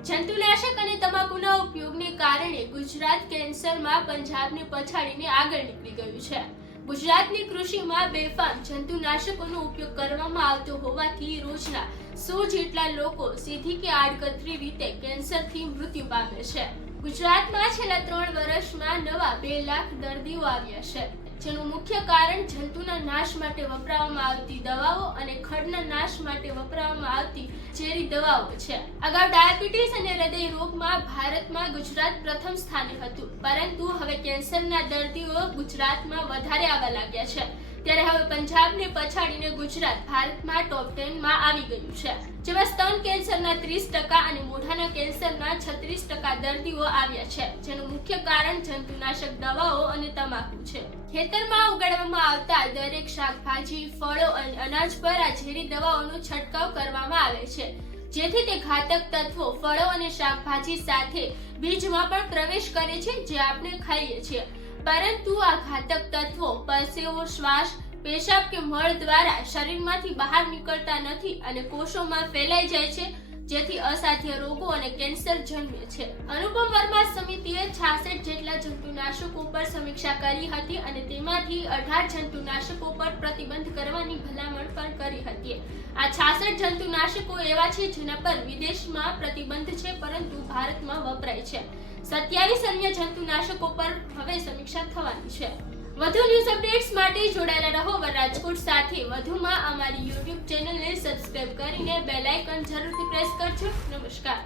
જંતુનાશક અને તમાકુના ઉપયોગને કારણે ગુજરાત કેન્સરમાં પંજાબને પછાડીને આગળ નીકળી ગયું છે. ગુજરાતની કૃષિમાં બેફામ જંતુનાશકોનો ઉપયોગ કરવામાં આવતો હોવાથી રોજના સો જેટલા લોકો સીધી કે આડકતરી રીતે કેન્સરથી મૃત્યુ પામે છે. ગુજરાતમાં છેલ્લા ત્રણ વર્ષમાં નવા બે લાખ દર્દીઓ આવ્યા છે, જેનું મુખ્ય કારણ જંતુના નાશ માટે વપરાવામાં આવતી દવાઓ અને ખડના નાશ માટે વપરાવામાં આવતી ઝેરી દવાઓ છે. અગાઉ ડાયાબિટીસ અને હૃદય રોગમાં ભારતમાં ગુજરાત પ્રથમ સ્થાને હતું, પરંતુ હવે કેન્સરના દર્દીઓ ગુજરાતમાં વધારે આવવા લાગ્યા છે. ત્યારે હવે પંજાબને પછાડીને ગુજરાત ભારતમાં ટોપ ટેનમાં આવી ગયું છે. જેમાં સ્તન કેન્સરના ત્રીસ ટકા અને મોઢાના કેન્સરના છત્રીસ ટકા દર્દીઓ આવ્યા છે, જેનું મુખ્ય કારણ જંતુનાશક દવાઓ અને તમાકુ છે. ખેતરમાં ઉગાડવામાં આવતા દરેક શાકભાજી, ફળો અને અનાજ પર આ ઝેરી દવાઓનો છંટકાવ કરવામાં આવે છે, જેથી તે ઘાતક તત્વો, ફળો અને શાકભાજી સાથે બીજમાં પણ પ્રવેશ કરે છે, જે આપણે ખાઈએ છીએ. પરંતુ આ ઘાતક તત્વો પરસેવો, શ્વાસ, પેશાબ કે મળ દ્વારા શરીરમાંથી બહાર નીકળતા નથી અને કોષોમાં ફેલાઈ જાય છે જેથી અસાધ્ય રોગો અને કેન્સર જન્મે છે. અનુપમ વર્મા સમિતિએ 66 જેટલા જંતુનાશકો પર સમીક્ષા કરી હતી અને તેમાંથી અઢાર જંતુનાશકો પર પ્રતિબંધ કરવાની ભલામણ પણ કરી હતી. આ 66 જંતુનાશકો એવા છે જેના પર વિદેશમાં પ્રતિબંધ છે, પરંતુ ભારતમાં વપરાય છે. સત્યાવીસ અન્ય જંતુનાશકો પર હવે સમીક્ષા થવાની છે. વધુ ન્યૂઝ અપડેટ્સ માટે જોડાયેલા રહો રાજકોટ સાથે. વધુમાં અમારી યુટ્યુબ ચેનલને સબસ્ક્રાઇબ કરીને બેલ આઇકન જરૂરથી પ્રેસ કરજો. નમસ્કાર.